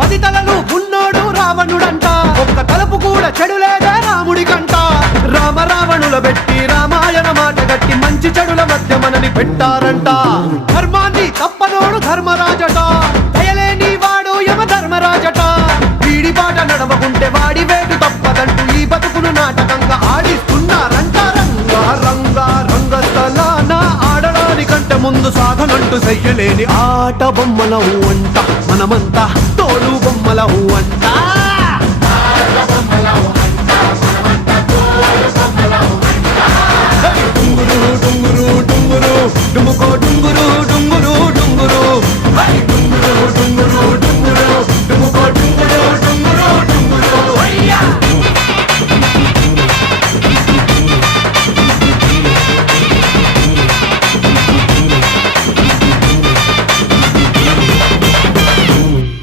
10 తలలు ఉన్నోడు రావణుడంట, ఒక్క తలుపు కూడా చెడులేదే రాముడికంట. రామ రావణుల పెట్టి రామాయణ మాట గట్టి మంచి చెడుల మధ్య మనని పెట్టారంట. ధర్మాన్ని తప్పనోడు ధర్మరాజట, దయలేని వాడు యమ ధర్మరాజట. వీడి బాట నడవకుంటే వాడి వేటు తప్పదంటూ ఈ బతుకును నాటకంగా ఆడిస్తున్నారంట. రంగా రంగా రంగస్థలాన ఆడడానికంటే ముందు సాధనంటూ చెయ్యలేని ఆట బొమ్మలవు అంట. మనమంతా తోలు బొమ్మలవు అంట.